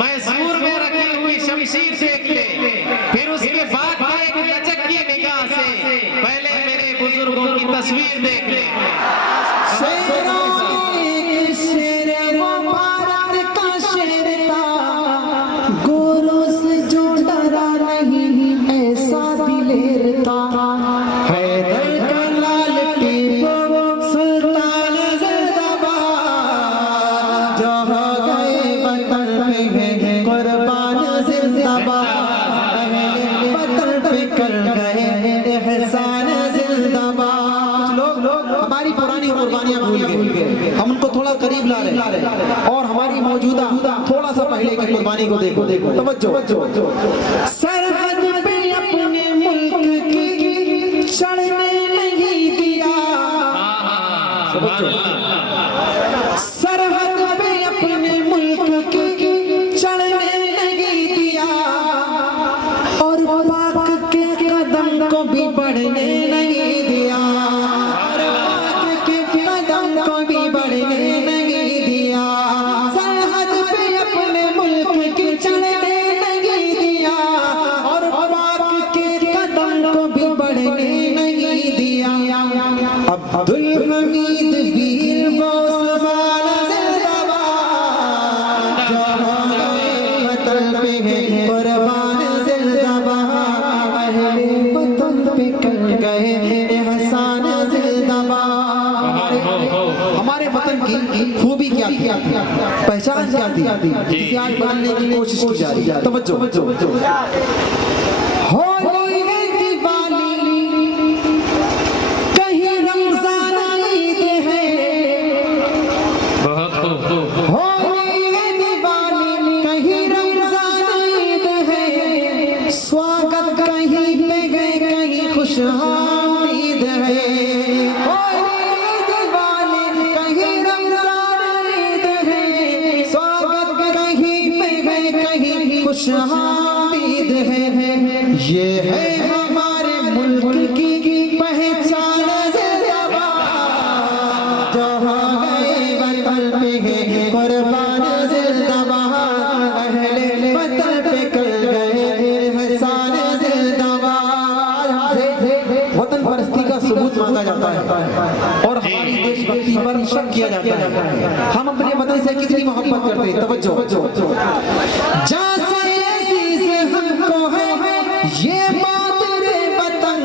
मैसूर में रखी हुई शमशीर देख ले। फिर उसके बाद एक लचक की निगाह से पहले मेरे बुजुर्गों की तस्वीर देख ले। शेरों में एक शेर वो भारत का शेर था, गोरों से जो डरा नहीं ऐसा दिलेर था। हैदर का लाल टीपू सुल्तान जिंदाबाद, जो हो गए वतन पे है कुर्बान जिंदाबाद, अहले वतन पे कर गए एहसान जिंदाबाद। लोग हमारी पुरानी कुर्बानियां भूल गए, हम उनको थोड़ा करीब ला रहे हैं और हमारी मौजूदा थोड़ा सा पहले की कुर्बानी को देखो। तवज्जो। सरहद पे अपने मुल्क की चढ़ने नहीं दिया, सरहद पे अपने मुल्क की चढ़ने नहीं दिया, और पाक के कदम को भी बढ़ने नहीं दिया, और पाक के कदम को भी बढ़ने नहीं दिया। सरहद पे अपने मुल्क की चढ़ने नहीं दिया, और पाक के कदम को भी बढ़ने नहीं आती, जिसे आज बदलने की कोशिश की जा रही है। तवज्जो। होली है दिवाली कहीं रमजान ईद है, बहुत खूब। होली है दिवाली कहीं रमजान ईद है, स्वागत कहीं पे गए कहीं खुशहालीद है। होली है दिवाली कहीं रमजान ईद है, स्वागत कहीं पे गए कहीं खुशहालीद है। ये है हमारे मुल्क की पहचान जिंदाबाद, जहाँ गए वतन पे है कुर्बान जिंदाबाद, अहले वतन पे कल गए एहसान जिंदाबाद। वतन परस्ती का सबूत मांगा जाता है और हमारी देशभक्ति पर शक किया जाता है। हम अपने वतन से कितनी मोहब्बत करते हैं। तवज्जो। जहाँ से अजीज हमको है ये मातरे वतन,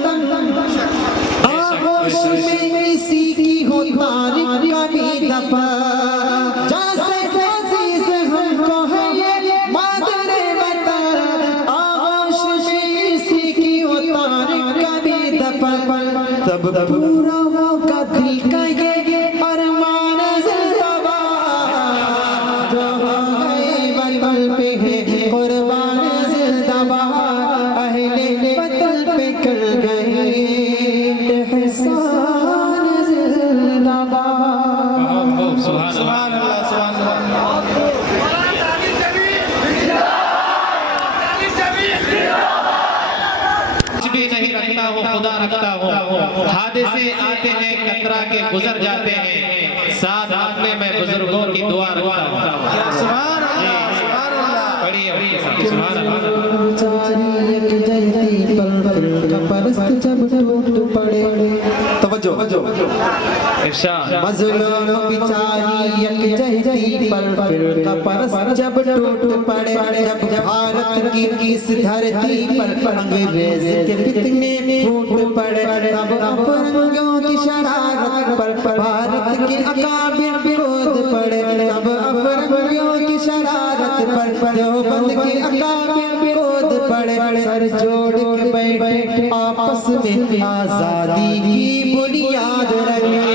आगोश में किसी की हो तारीख कभी दफा। जहाँ से अजीज हमको है ये मातरे वतन, आगोश में किसी की हो तारीख कभी दफा। तब पूरा होगा दिल का ये अरमान जिंदाबाद, जहाँ गए वतन पे है कुर्बान जिंदाबाद, अहले वतन पे कल गए एहसान जिंदाबाद। बहुत खूब। सुभान अल्लाह। कुछ भी नहीं रखता हूँ, खुदा रखता हूँ। हादसे आते हैं, कतरा के गुजर जाते हैं, साथ हाथ में मैं बुजुर्गों की दुआ रखता हूँ। पढ़िए सुभान अल्लाह। तवज्जो। इरशाद। मज़लूम बेचारी यकजहती पर फिरका परस्त जब टूट पड़े, जब भारत की इस धरती पर अंग्रेज के फितने फूट पड़े, तब अफरंगियों की शरारत पर भारत के अकाबिर कूद पड़े, तब अफरंगियों की शरारत पर देवबंद के अकाबिर कूद पड़े। सर जोड़ के बैठे आपस में आजादी की बुनियाद रखे,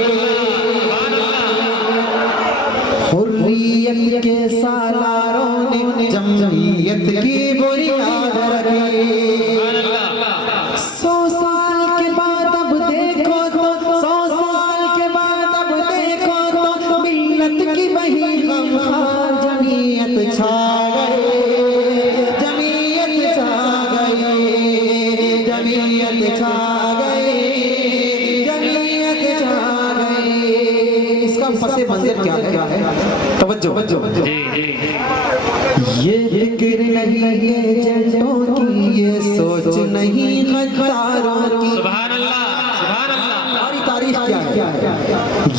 हुर्रियत के सालारों ने जमहूरियत की बुनियाद रखी। 100 साल के बाद अब देखो तो, 100 साल के बाद अब देखो तो मिल्लत की वही गमखार जमीयत छा गई, जमीयत छा गई, जमीयत छा गई, जमीयत छा गई। इसका पसे मंजर क्या है? तवज्जो। ये फिक्र नहीं है एजेंटों की, ये सोच नहीं गद्दारों की। सुभान अल्लाह। सुभान अल्लाह। हमारी तारीफ क्या है?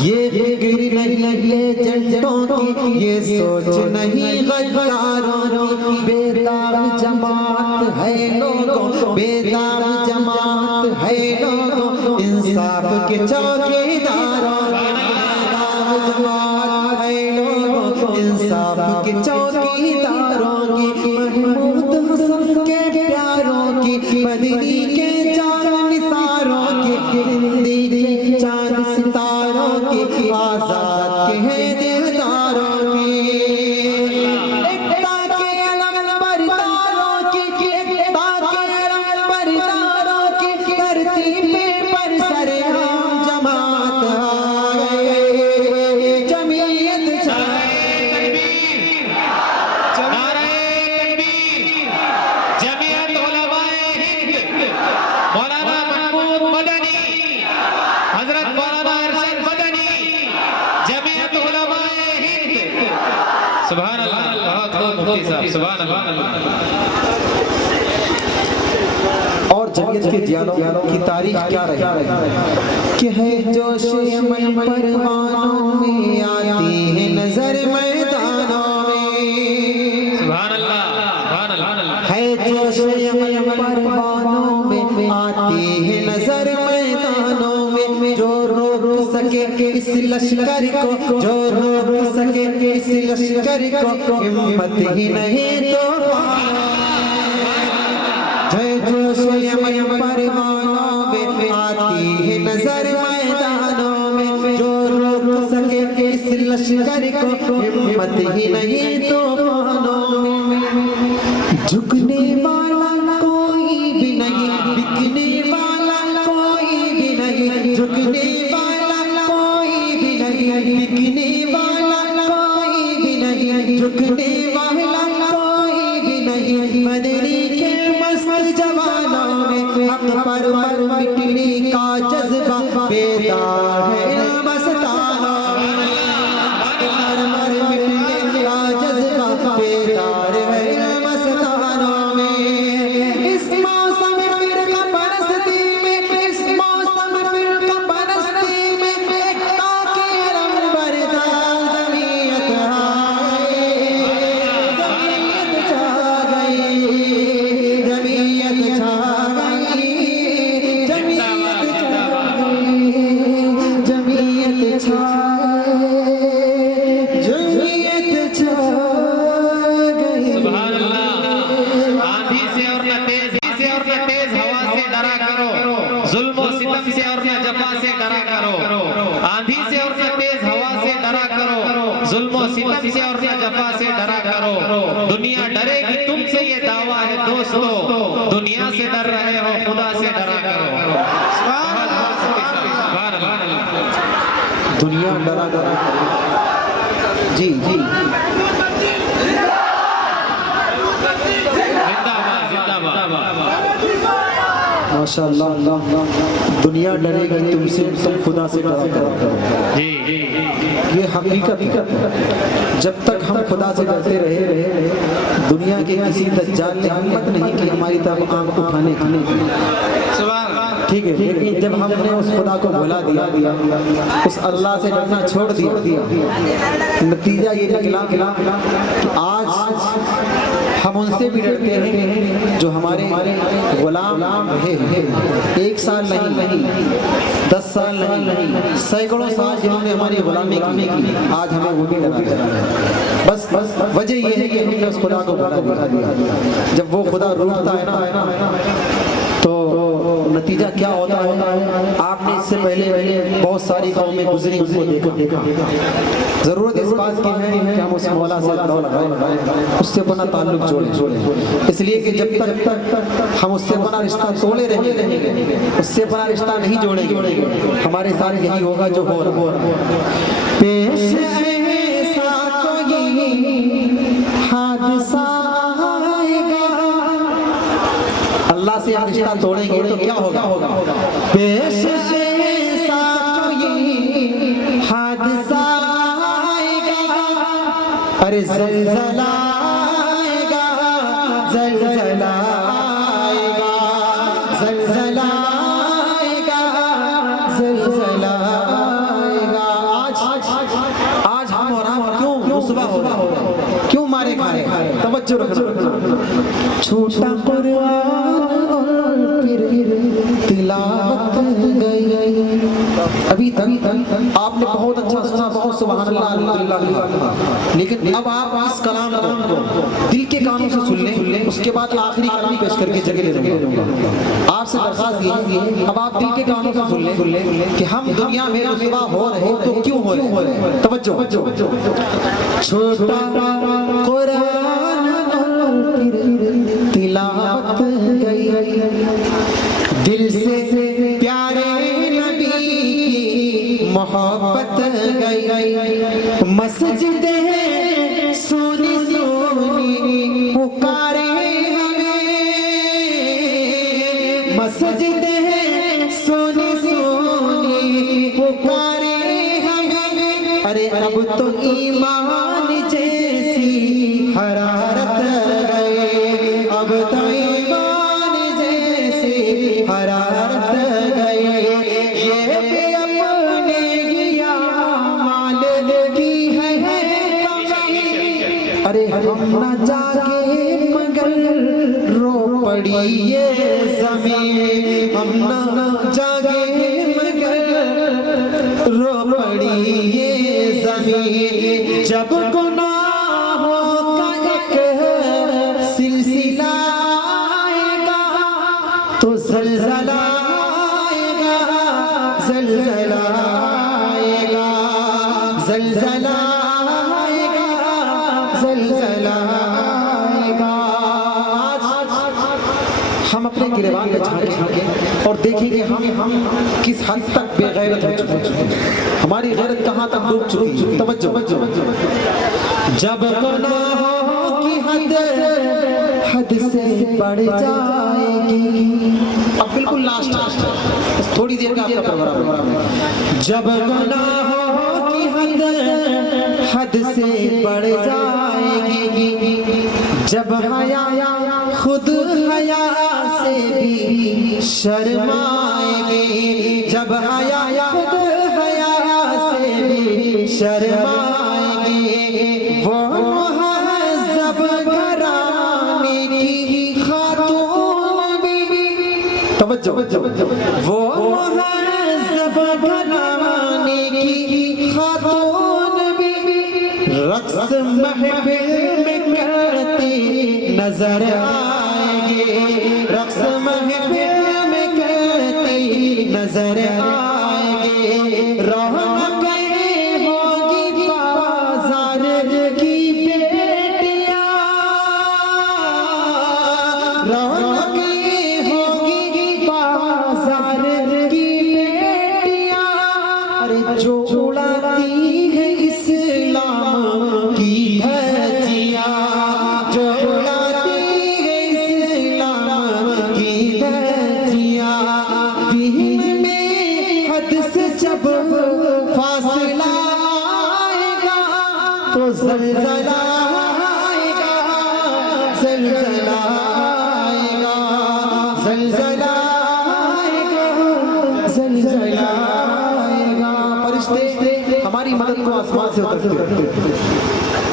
ये फिक्र नहीं है एजेंटों की, ये सोच नहीं गद्दारों की। बेदाग जमात है लोगों, बेदाग जमात है लोगों, इंसाफ के चौकीदारों। बेदाग जमात है लोगों, इंसाफ के चौकीदारों की। महमूद हसन के प्यारों की, मदनी के चांद निसारों की, हिंदी के चांद सितारों की, आजाद के हैं दिलदारों की। एकता के अलम बरदारों की, एकता के अलम बरदारों की, धरती पे पर सरेआम जमात आए, जमीयत छा जमीयत उलमाए हिंद, मौलाना महमूद मदनी, हजरत मौलाना अरशद मदनी, जमीयत उलमाए हिंद। सुभान अल्लाह। बहुत खूब मुफ्ती साहब। सुभान अल्लाह। और जमीयत के दियालों की तारीख क्या रही कि है जोश अमल परवानों में आती है नजर मैदानों में। सुभान अल्लाह। सुभान अल्लाह। है जोश अमल परवानों में आती है नजर मैदानों में, जो रोक सके इस लश्कर को, जो रोक सके इस लश्कर को, हिम्मत ही नहीं तो जय जोश यमन परवानों में आती है नजर मैदानों में, जो रोक सके इस लश्कर को, हिम्मत ही नहीं तो झुकने वाला कोई भी नहीं, बिकने वाला कोई भी नहीं, झुकने वाला कोई भी नहीं, बिकने वाला कोई भी नहीं, झुकने वाला कोई भी नहीं। मदनी के मस्त जवानों में हक पर मिटने का जज्बा बेदार है मस्तानों में, हक पर मिटने का जज्बा बेदार है मस्तानों में। इस मौसम फिरका परस्ती में, इस मौसम फिरका परस्ती में, एकता के अलम बरदार जमीयत आए, जमीयत छा गई, जमीयत छा गई, जमीयत छा गई, जमीयत छा गई, जमीयत छा गई। सुभान अल्लाह। आंधी से और न तेज हवा से डरा करो, जुल्म और सितम से और न जफा से डरा करो। आंधी से और न तेज हवा से डरा करो, जुल्म और सितम से और न जफा से डरा करो। दुनिया डरेगी तुमसे, ये दावा है दोस्तों, दुनिया से डर रहे हो, खुदा से डरा करो। सुभान अल्लाह। दुनिया डरा डरा जी जी जिंदाबाद जिंदाबाद। माशाअल्लाह। दुनिया डरेगी तुमसे, तुम खुदा से डरा करो। जी जी ये हकीकत है। जब तक हम खुदा से डरते रहे, दुनिया के किसी दज्जाल ने हिम्मत नहीं की हमारी तरफ आंख उठाने की। ठीक है, लेकिन जब हमने उस खुदा को भुला दिया, उस अल्लाह से डरना छोड़ दिया, नतीजा ये निकला कि आज हम उनसे भी डरते हैं जो हमारे गुलाम है। 1 साल नहीं, 10 साल नहीं, सैकड़ों साल जिन्होंने हमारी गुलामी की, आज हमें वो भी डराते हैं। बस वजह ये है कि हमने उस खुदा को भुला दिया। जब वो खुदा रूठता है ना, तो नतीजा क्या होता है? आपने इससे पहले बहुत सारी कौमें गुजरी, उनको देखा। जरूरत इस बात की है कि हम उस मौला से लौ लगाएं, उससे अपना ताल्लुक जोड़ें। इसलिए कि जब तक हम उससे अपना रिश्ता तोड़े रहेंगे, उससे अपना रिश्ता नहीं जोड़ेंगे, हमारे साथ यही होगा जो हो रहा है। पेश ऐसा कोई हादसा आएगा, अल्लाह से हम रिश्ता तोड़ेंगे तो क्या होगा? पेश ऐसा कोई हादसा आएगा, अरे ज़लज़ला आएगा, ज़लज़ला आएगा, ज़लज़ला आएगा, ज़लज़ला आएगा। आज हम और आप क्यों रुसवा हो रहा होगा, क्यों मारे खाए? तवज्जो रखना। छूटा कुरान और फिर तिलावत गई। अभी तक आपने बहुत अच्छा सुना, बहुत सुभान अल्लाह अल्हम्दुलिल्लाह, लेकिन अब आप इस कलाम को दिल के कानों से सुन लें, उसके बाद आखिरी कलाम पेश करके जगह ले लूंगा। आपसे दरख्वास्त ये है, अब आप दिल के कानों से सुन लें कि हम दुनिया में रुसवा हो रहे तो क्यों हो रहे। तवज्जो। छोटा कुरान और फिर तिलावत गई, दिल से प्यारे नबी की मोहब्बत गई। मस्जिद है सोनी सोनी पुकारे हमें, मस्जिद है सोनी सोनी पुकारे हमें। अरे अब तो ईमान जैसी हरारत गए, अब तो ईमान जैसी हरारत गए। ये भी अपने गिया माल की है कमाई, अरे हम न जागे मगर रो पड़ी ये ज़मीन, हम न जागे मगर रो पड़ी हम अपने गिरबान में झांके और देखेंगे हम किस हद तक बेगैरत हो चुके हैं, हमारी गैरत कहाँ तक डूब चुकी है। तवज्जो, जब गुनाहों की हद से बढ़ जाएगी, अब बिल्कुल लास्ट थोड़ी देर का आपका प्रोग्राम है। जब गुनाहों की हद से बढ़ जाएगी, जब हया खुद हया से भी शर्माएगी, जब हया खुद हया से भी शर्माएगी, वो महज़ब घराने की खातून भी, तवज्जो, वो महज़ब घराने की खातून भी रक़्स महफ़िल में करती नजर आएगी, रक़्स महफ़िल में करती नजर आएगी। रौनक़ें होंगी बाज़ार की बेटियां, रौनक़ें होंगी बाज़ार की बेटियां, अरे जो उड़ाती है इस्लाम की धज्जियां, जो उड़ाती है इस्लाम की धज्जियां, दीन में हद से जब फासला आएगा तो ज़लज़ला आएगा, ज़लज़ला आएगा, ज़लज़ला आएगा, ज़लज़ला आएगा। फरिश्ते हमारी मदद को आसमान से उतरते हैं,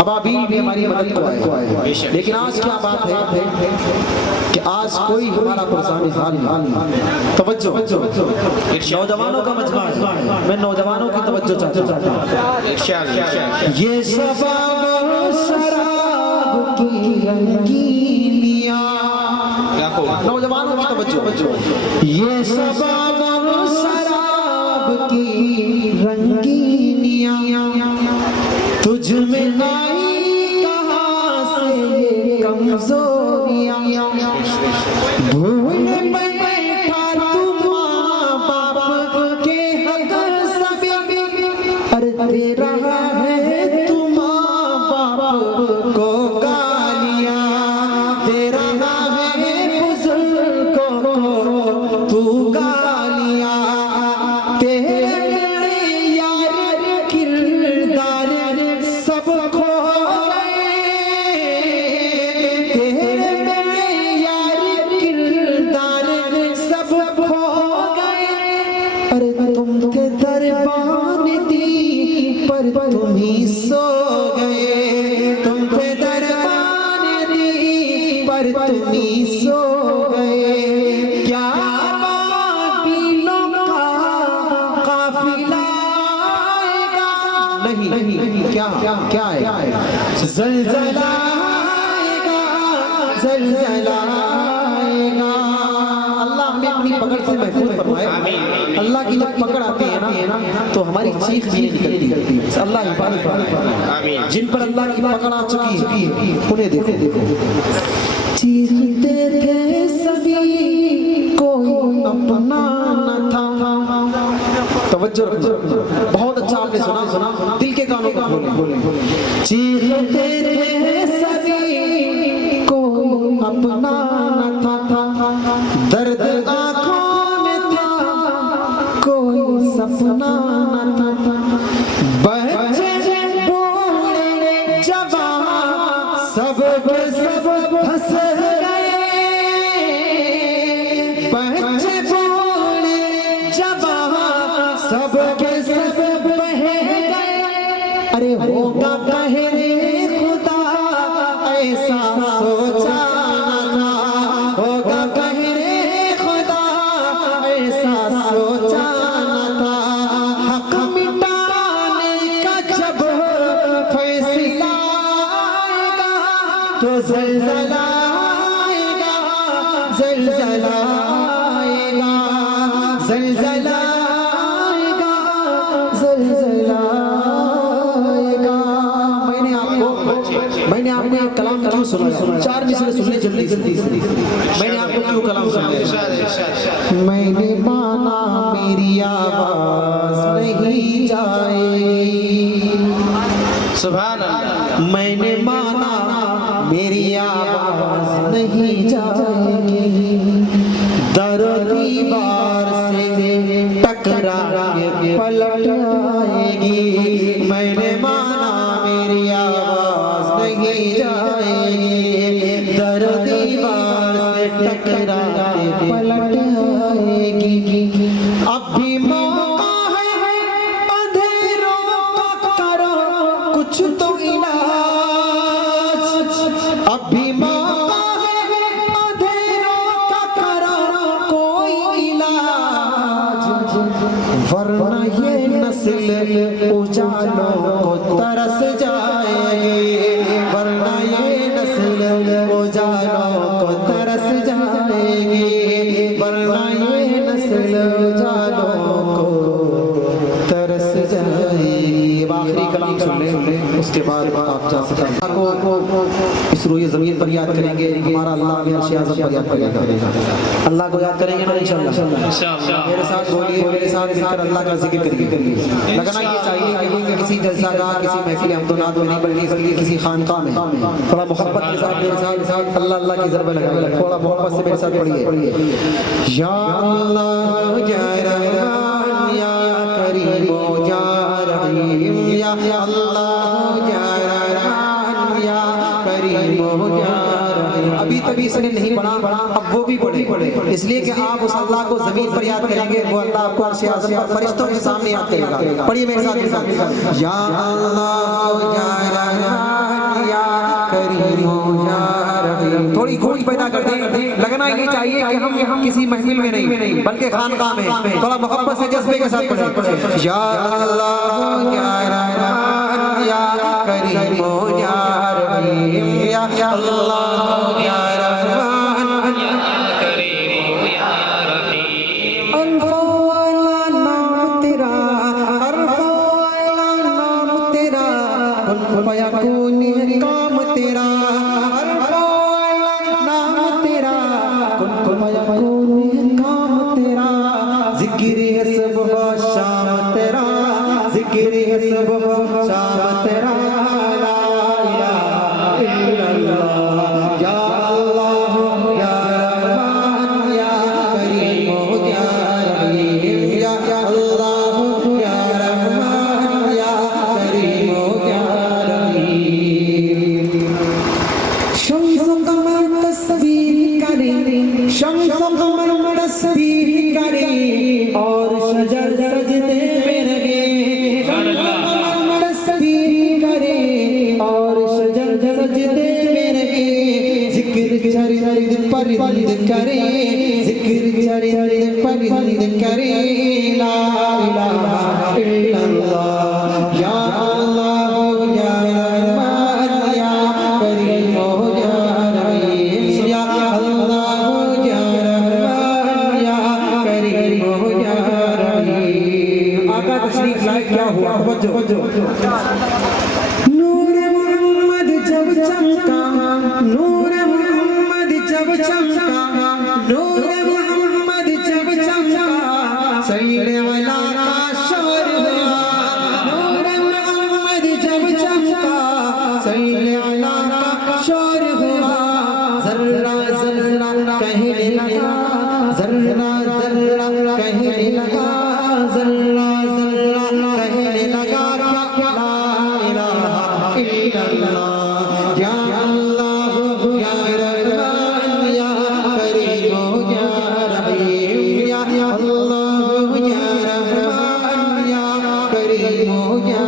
अबाबील भी हमारी मदद को आए। लेकिन आज क्या बात है कि आज कोई हमारा पुरसानी हाल नहीं। तवज्जो, नौजवानों का मजमा है, मैं नौजवानों की तवज्जो चाहता हूं। ये शबाब शराब की रंगीनियां, नौजवानों की तवज्जो, ये शबाब शराब की रंगीनियां तुझ में आई कहाँ से ये कमजोरियां, भूल बैठा तू माँ बाप के हक सभी, अरे दे रहा है तू माँ बाप को गालियां, दे रहा है बुजुर्गों को तू गालियां, तेरे यार किरदार सब खो गए, तेरे यार किरदार सब खो गए, अरे तुम थे दरबान दी पर तुम ही सो गए, तुम थे दरबान दी पर तुम ही सो गए। क्या बातिलों का काफिला आएगा, नहीं क्या क्या है, ज़लज़ला आएगा, ज़लज़ला आएगा। अल्लाह हमें अपनी पकड़ से महफूज फरमाए। अल्लाह की जब पकड़ आती है ना तो हमारी चीख भी निकलती है। अल्लाह हिफाज़त फरमाए। जिन पर अल्लाह की पकड़ आ चुकी है उन्हें देखो, चीखते थे सभी कोई अपना न था। तवज्जो रखना, बहुत अच्छा आपने सुना, दिल के कानों को खोले। चीखते थे सभी कोई अपना न था, दर्द आंखों में था कोई सपना न था, बच्चे बूढ़े जवान सब के सब हंस गए, बच्चे बूढ़े जवान सब के सब बह गए, अरे होगा कहे रे खुदा ऐसा सोचा न था, होगा कहे रे खुदा ऐसा सोचा न था, हक मिटाने का जब फैसला आएगा तो ज़लज़ला आएगा, ज़लज़ला आएगा, ज़लज़ला आएगा, ज़लज़ला आएगा। मैंने आपको एक कलाम क्यों सुनाया, 4 मिसरे सुनने जल्दी जल्दी। मैंने आपको क्यों कलाम सुनाया? मैंने माना मेरी आवाज नहीं जाएगी, सुभान अल्लाह। मैंने माना मेरी आवाज नहीं जाएगी, दर दीवार से टकरा के पलट आएगी। मैंने माना मेरी आवाज नहीं जाएगी, दर दीवार से टकरा के पलट आएगी। अब भी मौका है अंधेरों का, करो कुछ तो इलाज। अब भी मौका है अंधेरों का, करो कोई इलाज, वरना ये नस्ल उजालों को तरस जाएगी, वरना ये नस्ल उजालों को तरस जाएगी, वरना ये नस्ल उजालों को तरस जाएगी। अब आखिरी कलाम सुन ले, उसके बाद आप जा सकते हैं। को इस रोए ज़मीन पर याद करेंगे, हमारा अल्लाह भी अर्श आज़म पर याद करेगा। अल्लाह को याद करेंगे ना इंशाअल्लाह। मेरे साथ बोलिए, मेरे साथ मिलकर अल्लाह का जिक्र करिए। लगना ये चाहिए कि हम किसी जलसागाह, किसी महफिल हमदोनाद में नहीं, बल्कि किसी खानकाह में थोड़ा मोहब्बत के साथ मेरे साथ अल्लाह अल्लाह की ज़रबे लगाइए, थोड़ा मोहब्बत से मेरे साथ पढ़िए। या अल्लाह या रहमान या करीम या रहीम, या अल्लाह या रहमान या करीम या रहीम। अभी तभी इसने नहीं पढ़ा, अब वो भी पढ़े, इसलिए कि आप उस अल्लाह को ज़मीन पर याद करेंगे, वो अल्लाह आपको अर्श आज़म पर फरिश्तों के सामने याद करेगा। पढ़िए मेरे साथ, या अल्लाह या रहमान या करीम या रहीम। थोड़ी गूंज पैदा कर दें। लगना ये चाहिए कि हम किसी महफिल में नहीं, बल्कि खानकाह में थोड़ा मोहब्बत से जज्बे के साथ पढ़ें। या अल्लाह या रहमान या करीम या रहीम, या अल्लाह या रहमान या करीम या रहीम। अल्फा वाला नाम तेरा, अल्फा वाला नाम तेरा, कुन फयकून काम तेरा, अल्फा वाला नाम तेरा, कुन फयकून काम तेरा। जिक्र है सुबह शाम तेरा, जिक्र है सुबह शाम तेरा। ला इलाहा इल्लल्लाह, या अल्लाह या रहमान या करीम या रहीम, या अल्लाह या रहमान या करीम या रहीम। शम्स कमर तस्बीह करे, शम्स कमर तस्बीह करे, और शजर सजदे में लगे। तस्बीह करे और शजर सजदे में लगे। जिक्र चरित परिंद करे, जिक्र चरित परिंद करे। ला इलाहा इल्लल्लाह, या अल्लाह या रहमान या करीम या रहीम, या अल्लाह या रहमान या करीम या रहीम। आका तशरीफ लाए, क्या हुआ? नूर मोहम्मद जब चमका, नूर मोहम्मद जब चमका, नूर मोहम्मद जब चमका, सल्ले अला का शोर हुआ। नूर मोहम्मद जब चमका, सल्ले अला का शोर हुआ। जर्रा जर्रा कहने लगा, जर्रा जर्रा कहने लगा, जर्रा जर्रा कहने लगा। ला इलाहा इल्लल्लाह, या अल्लाह या रहमान या करीम या रहीम, या अल्लाह या रहमान या करीम या